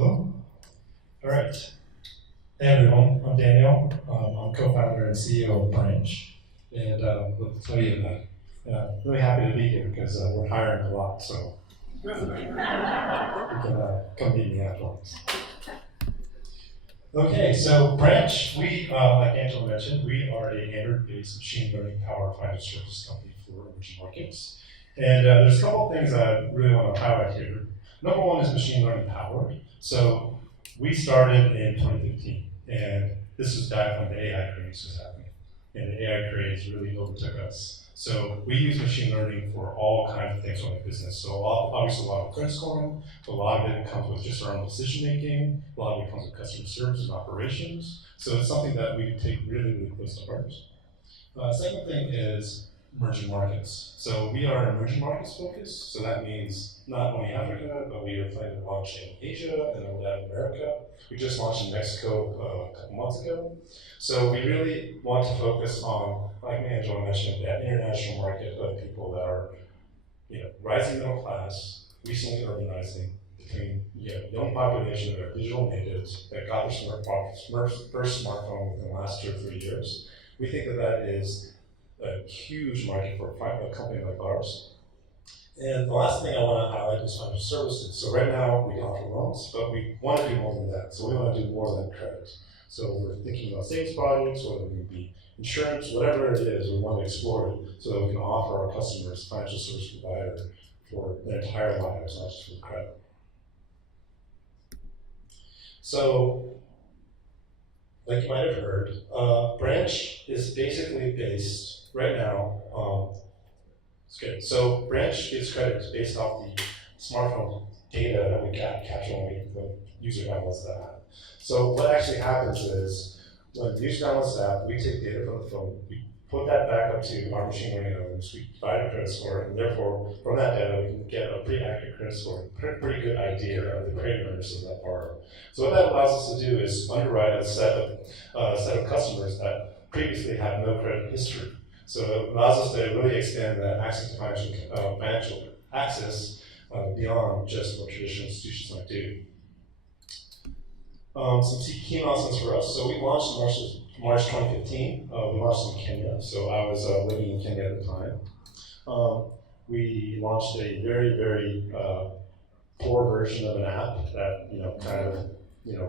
Hello. All right. Hey everyone, I'm Daniel. I'm co-founder and CEO of Branch, and let me tell you that really happy to be here because we're hiring a lot, so you can come meet me afterwards. Okay, so Branch, we, like Angela mentioned, we are a Android-based machine learning powered financial service company for emerging markets. And there's a couple of things I really want to highlight here. Number one is machine learning powered. So we started in 2015, and this was back when the AI craze was happening. And the AI craze really overtook us. So we use machine learning for all kinds of things on the business. So obviously a lot of credit scoring, but a lot of it comes with just our own decision making, a lot of it comes with customer service and operations. So it's something that we take really, really close to heart. Second thing is emerging markets. So we are emerging markets focused, so that means not only Africa, but we are planning to launch in Asia and then Latin America. We just launched in Mexico a couple months ago. So we really want to focus on, like Angela mentioned, that international market of people that are, rising middle class, recently urbanizing, between young population that are digital natives that got their first smartphone within the last 2 or 3 years. We think that that is a huge market for a company like ours. And the last thing I want to highlight is financial services. So right now we offer loans, but we want to do more than that. So we want to do more than credit. So we're thinking about savings products, whether it be insurance, whatever it is, we want to explore it so that we can offer our customers financial service provider for their entire lives, not just for credit. So, like you might have heard, Branch is basically based right now. It's good. So Branch gives credit based off the smartphone data that we capture when the user downloads the app. So what actually happens is when the user downloads the app, we take data from the phone, we put that back up to our machine learning algorithms, we provide a credit score, and therefore from that data we can get a pretty accurate credit score, pretty good idea of the credit earners of that borrower. So what that allows us to do is underwrite a set of customers that previously had no credit history. So it allows us to really expand that access to financial access beyond just what traditional institutions might do. Some key milestones for us. So we launched in March 2015. We launched in Kenya. So I was living in Kenya at the time. We launched a very, very poor version of an app that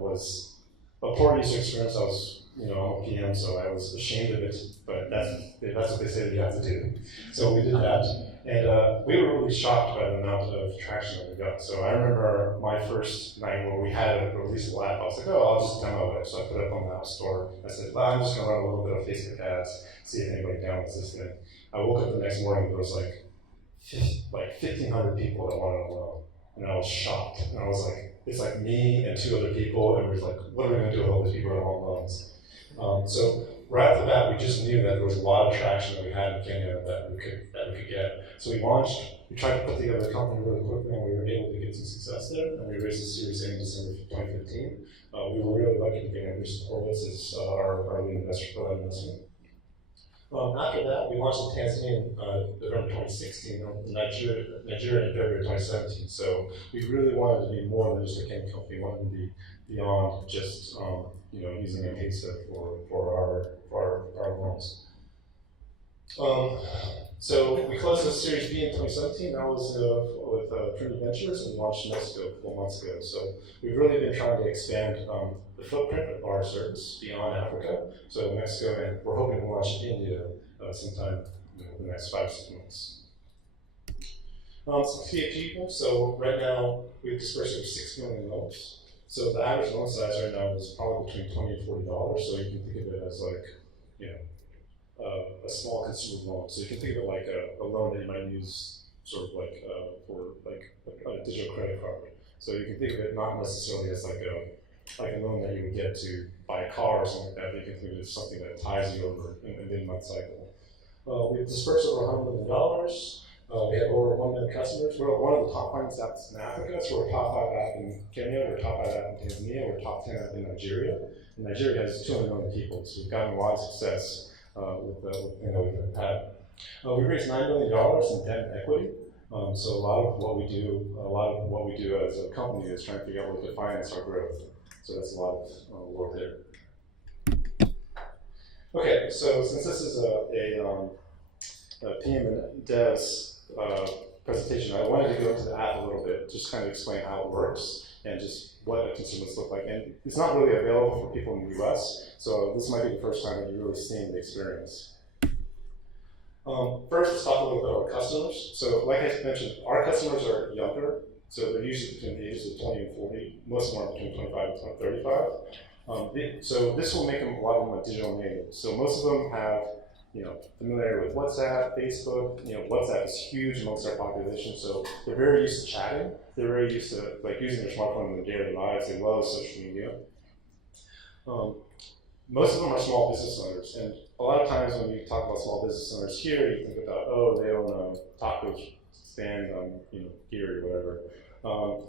was a poor user experience. I was I'm a PM, so I was ashamed of it, but that's what they say that you have to do. So we did that, and we were really shocked by the amount of traction that we got. So I remember my first night where we had a releasable app, I was like, oh, I'll just demo it. So I put it up on the App Store. I said, well, I'm just going to run a little bit of Facebook ads, see if anybody downloads this thing. I woke up the next morning, there was like 1,500 people that wanted a loan, and I was shocked. And I was like, it's like me and 2 other people, and we were like, what are we going to do with all these people that want loans? So right off the bat, we just knew that there was a lot of traction that we had in Kenya that we could get. So we tried to put together a company really quickly, and we were able to get some success there. And we raised a Series A in December 2015. We were really lucky to get Andrews Horowitz as our lead investor for that investment. After that, we launched in Tanzania in November 2016, and Nigeria in February 2017. So we really wanted to be more than just a Kenyan company. We wanted to be beyond just using a payslip for our loans. So we closed the Series B in 2017. That was with Trinity Ventures, and launched in Mexico 4 months ago. So we've really been trying to expand the footprint of our service beyond Africa. So Mexico, and we're hoping to launch in India sometime in the next 5 to 6 months. Some key achievements. So right now we've dispersed over 6 million loans. So the average loan size right now is probably between $20 and $40. So you can think of it as like, a small consumer loan. So you can think of it like a loan that you might use sort of like for like a digital credit card. So you can think of it not necessarily as like a loan that you would get to buy a car or something like that, but you can think of it as something that ties you over in a mid-month cycle. We've dispersed over $100 million. We have over 1 million customers. We're one of the top finance apps in Africa, so we're a top 5 app in Kenya, we're a top 5 app in Tanzania, we're a top 10 app in Nigeria. And Nigeria has 200 million people, so we've gotten a lot of success with we've had. We raised $9 million in debt and equity. So a lot of what we do as a company is trying to figure out ways to finance our growth. So that's a lot of work there. Okay, so since this is a PM and Dev's presentation, I wanted to go into the app a little bit, just kind of explain how it works and just what a consumer must look like. And it's not really available for people in the US, so this might be the first time that you're really seeing the experience. First, let's talk a little bit about customers. So like I mentioned, our customers are younger, so they're usually between the ages of 20 and 40, most of them are between 25 and 35. So this will make them a lot more digital native. So most of them have, familiarity with WhatsApp, Facebook. WhatsApp is huge amongst our population, so they're very used to chatting. They're very used to using their smartphone in their daily lives. They love social media. Most of them are small business owners, and a lot of times when you talk about small business owners here, you think about, oh, they own a taco stand on here or whatever.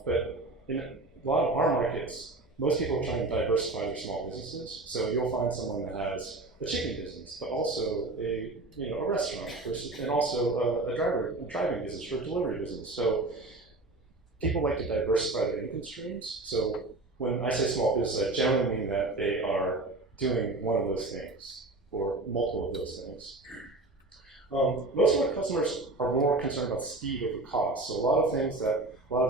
But in a lot of our markets, most people are trying to diversify their small businesses. So you'll find someone that has a chicken business, but also a restaurant, and also a driving business or a delivery business. So people like to diversify their income streams. So when I say small business, I generally mean that they are doing one of those things or multiple of those things. Most of our customers are more concerned about speed over cost. So a lot of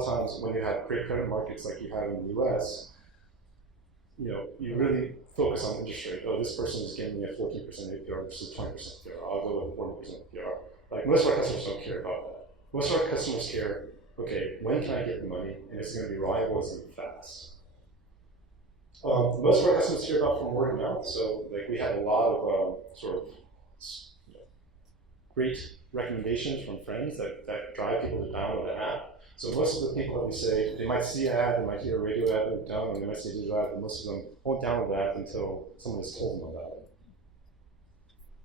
times when you have great credit markets like you have in the US, you really focus on interest rate. Oh, this person is giving me a 14% APR versus 20% APR. I'll go with 40% APR. Like most of our customers don't care about that. Most of our customers care, okay, when can I get the money? And it's going to be reliable, it's going to be fast. Most of our customers care about from word of mouth. So we have a lot of great recommendations from friends that drive people to download the app. So most of the people that we say, they might see an ad, they might hear a radio ad, they'll download, and they might see a digital ad, but most of them won't download the app until someone has told them about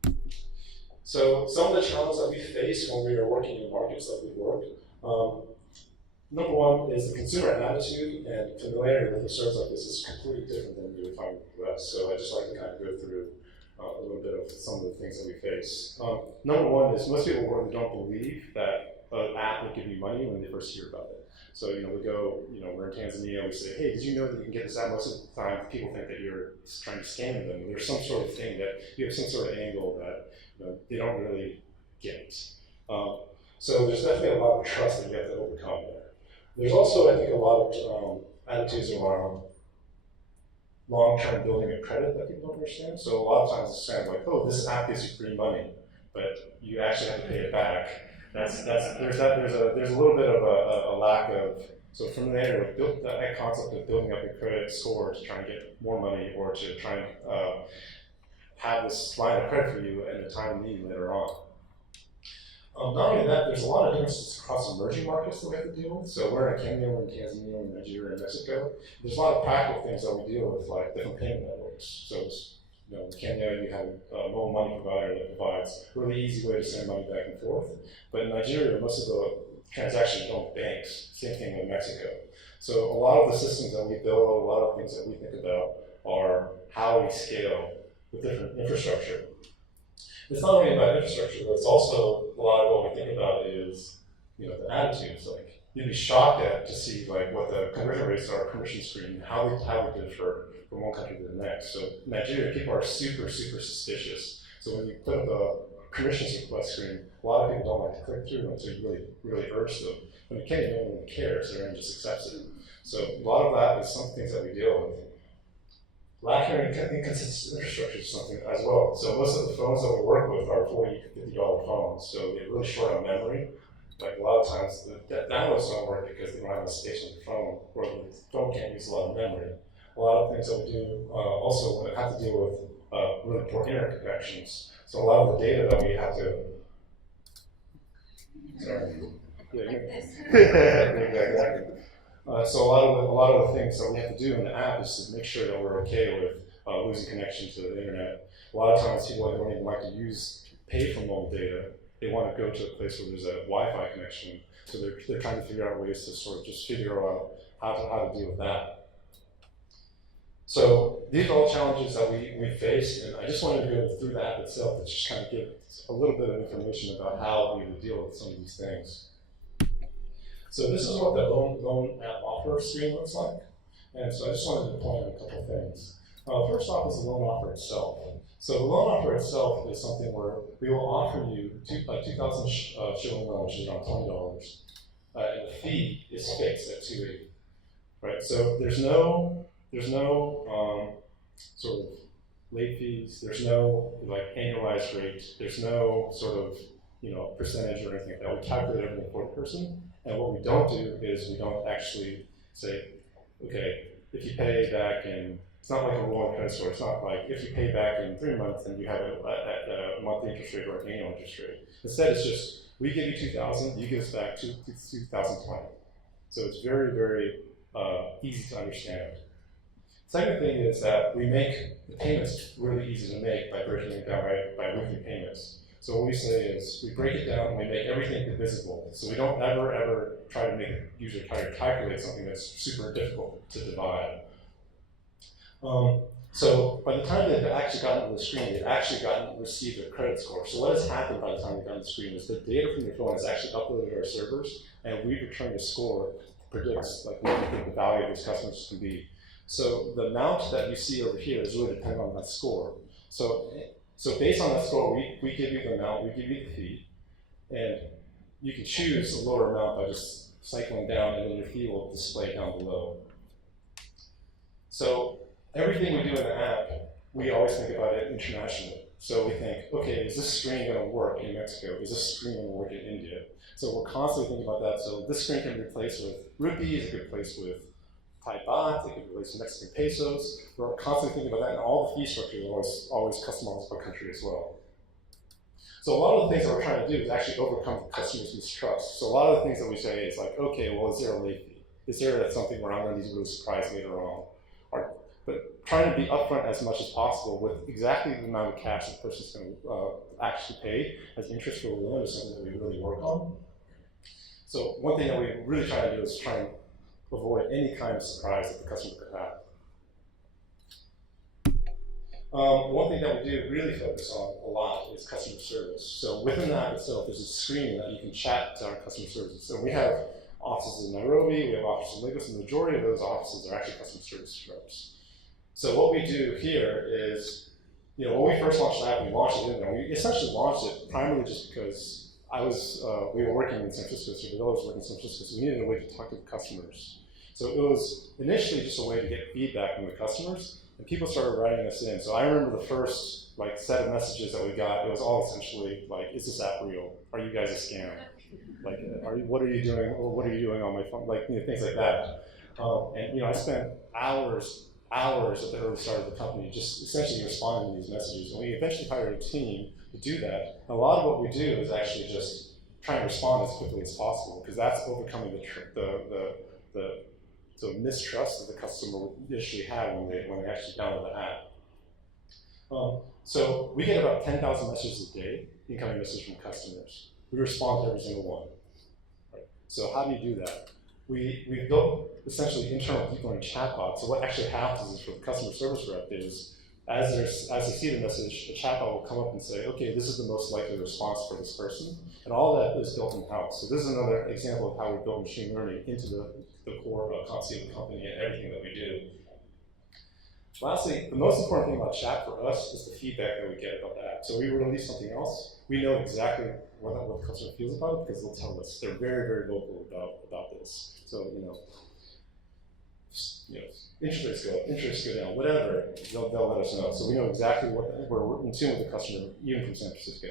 it. So some of the challenges that we face when we are working in markets that we work, number one is the consumer attitude and familiarity with the service like this is completely different than you would find in the US. So I just like to kind of go through a little bit of some of the things that we face. Number one is most people really don't believe that an app will give you money when they first hear about it. So we go, we're in Tanzania, we say, hey, did you know that you can get this app? Most of the time people think that you're trying to scam them. There's some sort of thing that you have some sort of angle that they don't really get. So there's definitely a lot of trust that you have to overcome there. There's also, I think, a lot of attitudes around long-term building of credit that people don't understand. So a lot of times it's kind of like, oh, this app gives you free money, but you actually have to pay it back. There's a little bit of a lack of, so from there, that concept of building up your credit score to try and get more money or to try and have this line of credit for you at the time of need later on. Not only that, there's a lot of differences across emerging markets that we have to deal with. So we're in Kenya, we're in Tanzania, we're in Nigeria, and Mexico. There's a lot of practical things that we deal with, like different payment networks. So in Kenya, you have a mobile money provider that provides a really easy way to send money back and forth. But in Nigeria, most of the transactions don't banks. Same thing with Mexico. So a lot of the systems that we build, a lot of things that we think about are how we scale with different infrastructure. It's not only about infrastructure, but it's also a lot of what we think about is, the attitudes. Like you'd be shocked to see what the conversion rates are, permission screen, how they differ from one country to the next. So in Nigeria, people are super, super suspicious. So when you put up a permissions request screen, a lot of people don't like to click through until you really, really urge them. When in Kenya, no one really cares, everyone just accepts it. So a lot of that is some things that we deal with. Lacking inconsistent infrastructure is something as well. So most of the phones that we work with are $40 to $50 phones, so they're really short on memory. Like a lot of times the downloads don't work because they don't have a space on the phone, or the phone can't use a lot of memory. A lot of things that we do also have to deal with really poor internet connections. So a lot of the data that we have to. Sorry. Exactly. So a lot of the things that we have to do in the app is to make sure that we're okay with losing connection to the internet. A lot of times people don't even like to pay for mobile data. They want to go to a place where there's a Wi-Fi connection. So they're trying to figure out ways to sort of just figure out how to deal with that. So these are all challenges that we face, and I just wanted to go through the app itself to just kind of give a little bit of information about how we would deal with some of these things. So this is what the loan app offer screen looks like. And so I just wanted to point out a couple things. First off is the loan offer itself. So the loan offer itself is something where we will offer you 2,000 shilling loan, which is around $20, and the fee is fixed at 280, right? So there's no sort of late fees. There's no like annualized rate. There's no sort of percentage or anything like that. We calculate everything for the person, and what we don't do is we don't actually say, okay, if you pay back in, it's not like a rolling credit score. It's not like if you pay back in 3 months, then you have a monthly interest rate or an annual interest rate. Instead, it's just we give you 2,000, you give us back 2,020. So it's very, very easy to understand. Second thing is that we make the payments really easy to make by breaking it down by weekly payments. So what we say is we break it down and we make everything divisible. So we don't ever try to make a user try to calculate something that's super difficult to divide. So by the time they've actually gotten to the screen, they've received a credit score. So what has happened by the time they've gotten to the screen is the data from your phone is actually uploaded to our servers, and we've returned a score that predicts like what we think the value of these customers can be. So the amount that you see over here is really dependent on that score. So based on that score, we give you the amount, we give you the fee, and you can choose a lower amount by just cycling down, and then your fee will display down below. So everything we do in the app, we always think about it internationally. So we think, okay, is this screen going to work in Mexico? Is this screen going to work in India? So we're constantly thinking about that. So this screen can be replaced with rupees, it could be replaced with Thai baht, it could be replaced with Mexican pesos. We're constantly thinking about that, and all the fee structures are always customized by country as well. So a lot of the things that we're trying to do is actually overcome the customer's mistrust. So a lot of the things that we say is like, okay, well, is there a late fee? Is there something where I'm going to be really surprised later on? But trying to be upfront as much as possible with exactly the amount of cash the person's going to actually pay as interest for the loan is something that we really work on. So one thing that we really try to do is try and avoid any kind of surprise that the customer could have. One thing that we do really focus on a lot is customer service. So within the app itself, there's a screen that you can chat to our customer service. So we have offices in Nairobi, we have offices in Lagos, and the majority of those offices are actually customer service reps. So what we do here is, when we first launched the app, we launched it in there. We essentially launched it primarily just because we were working in San Francisco, so Bill was working in San Francisco, so we needed a way to talk to the customers. So it was initially just a way to get feedback from the customers, and people started writing us in. So I remember the first set of messages that we got, it was all essentially like, is this app real? Are you guys a scam? Like, what are you doing? Or what are you doing on my phone? Like, things like that. And I spent hours at the early start of the company just essentially responding to these messages. And we eventually hired a team to do that. And a lot of what we do is actually just try and respond as quickly as possible, because that's overcoming the mistrust that the customer would initially have when they actually download the app. So we get about 10,000 messages a day, incoming messages from customers. We respond to every single one. Right? So how do you do that? We built essentially internal deep learning chatbots. So what actually happens is for the customer service rep is, as they see the message, the chatbot will come up and say, okay, this is the most likely response for this person. And all that is built in-house. So this is another example of how we build machine learning into the core concept of the company and everything that we do. Lastly, the most important thing about chat for us is the feedback that we get about the app. So we release something else, we know exactly what the customer feels about it because they'll tell us. They're very, very vocal about this. So, interest rates go up, interest go down, whatever, they'll let us know. So we know exactly we're in tune with the customer, even from San Francisco.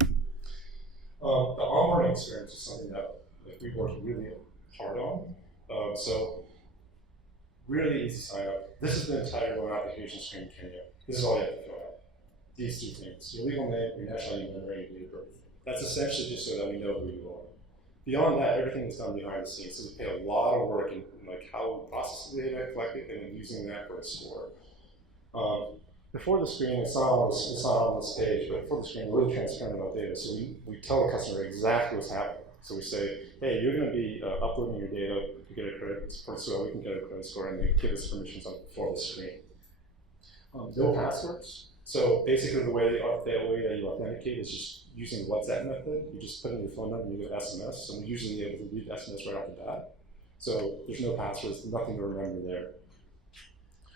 The onboarding experience is something that we worked really hard on. So really easy to sign up. This is the entire loan application screen in Kenya. This is all you have to fill out. These two things: your legal name, your national ID number, and your date of birth. That's essentially just so that we know who you are. Beyond that, everything is done behind the scenes. So we pay a lot of work in how we process the data, collect it, and then using that for a score. Before the screen, it's not on this page, but before the screen, we're really transparent about data. So we tell the customer exactly what's happening. So we say, hey, you're going to be uploading your data to get a credit score, so we can get a credit score, and they give us permissions for the screen. No passwords. So basically the way that you authenticate is just using the WhatsApp method. You just put in your phone number and you get SMS, and we're usually able to read the SMS right off the bat. So there's no passwords, nothing to remember there.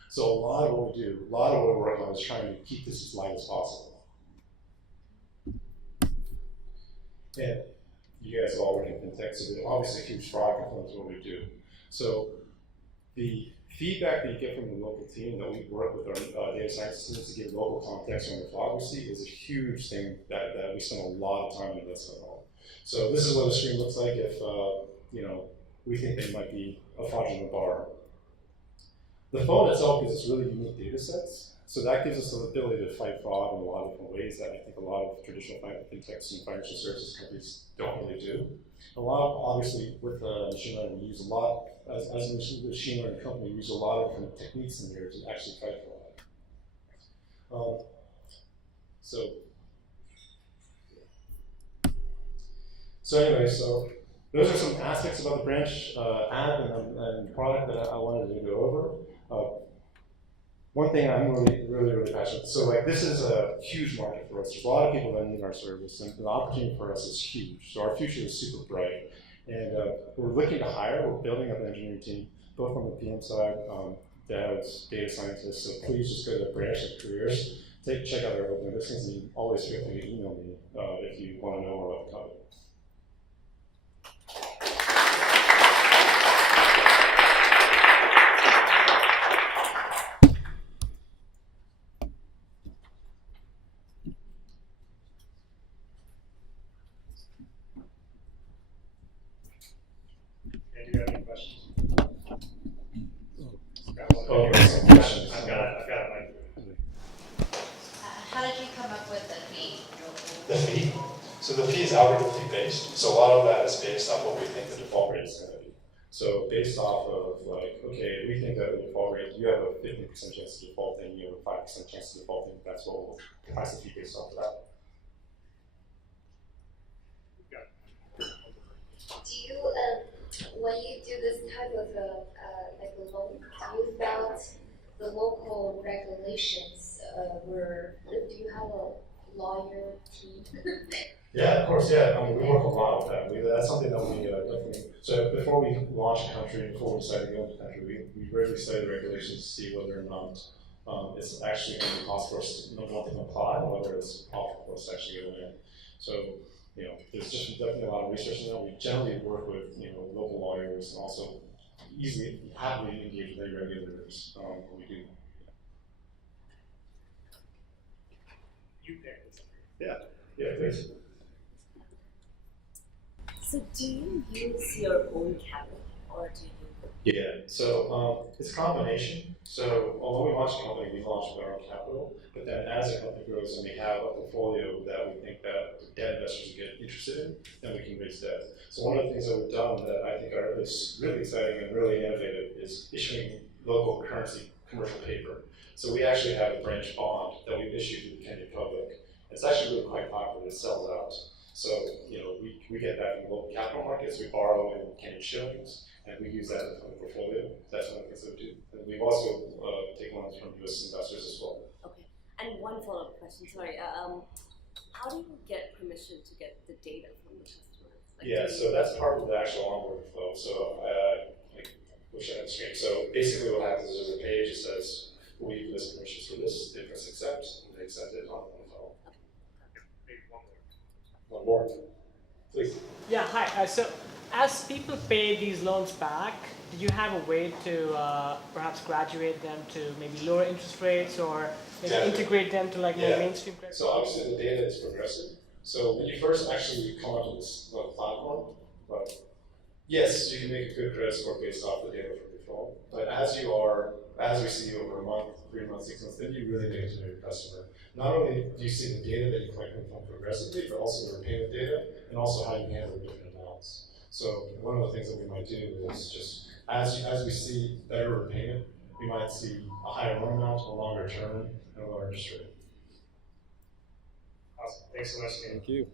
So a lot of what we do, a lot of what we're working on is trying to keep this as light as possible. And you guys all work in fintech, so there's obviously a huge fraud component to what we do. So the feedback that you get from the local team that we work with our data science teams to give local context on the fraud we see is a huge thing that we spend a lot of time and investment on. So this is what a screen looks like if we think they might be a fraudulent borrower. The phone itself gives us really unique data sets, so that gives us the ability to fight fraud in a lot of different ways that I think a lot of traditional fintechs and financial services companies don't really do. A lot, obviously, with machine learning, we use a lot, as a machine learning company, we use a lot of different techniques in here to actually fight fraud. So anyway, so those are some aspects about the branch app and product that I wanted to go over. One thing I'm really passionate. So like this is a huge market for us. There's a lot of people that need our service, and the opportunity for us is huge. So our future is super bright, and we're looking to hire. We're building up an engineering team, both on the PM side, devs, data scientists. So please just go to the branch of careers, check out our open listings, and you always feel free to email me if you want to know more about the company. How did you come up with the fee? The fee? So the fee is algorithm based. So a lot of that is based on what we think the default rate is going to be. So based off of like, okay, we think that the default rate, you have a 15% chance to default, and you have a 5% chance to default, and that's what we'll price the fee based off of that. Do you, when you do this type of like a loan, do you felt the local regulations do you have a lawyer team? Yeah, of course, yeah. I mean, we work a lot with that. That's something that we definitely, so before we launch a country, before we decide to go into the country, we really study the regulations to see whether or not it's actually going to be possible for us to apply, and whether it's possible for us to actually go in. So, there's just definitely a lot of research in that. We generally work with, local lawyers, and also happily engage with their regulators when we do. Yeah, please. So do you use your own capital, or do you? Yeah, so it's a combination. So although we launched a company, we launched with our own capital, but then as the company grows and we have a portfolio that we think that debt investors get interested in, then we can raise debt. So one of the things that we've done that I think are really exciting and really innovative is issuing local currency commercial paper. So we actually have a branch bond that we've issued to the Kenyan public. It's actually really quite popular. It sells out. So, we get that from the local capital markets. We borrow in Kenyan shillings, and we use that in the portfolio. That's one of the things that we do. And we've also taken loans from U.S. investors as well. Okay. And one follow-up question. Sorry. How do you get permission to get the data from the customers? So that's part of the actual onboarding flow. So, we'll show that screen. So basically, what happens is there's a page that says, "Will you give us permissions for this?" They press accept, and they accept it on the phone. One more, please. Yeah, hi. So as people pay these loans back, do you have a way to perhaps graduate them to maybe lower interest rates, or maybe integrate them to more mainstream credit? So obviously the data is progressive. So when you first actually come onto this platform, yes, you can make a good credit score based off the data from your phone. But as we see over a month, 3 months, 6 months, then you really get to know your customer. Not only do you see the data that you collect from progressively, but also the repayment data, and also how you handle the different amounts. So one of the things that we might do is just, as we see better repayment, we might see a higher loan amount, a longer term, and a lower interest rate. Awesome. Thanks so much, Ian. Thank you.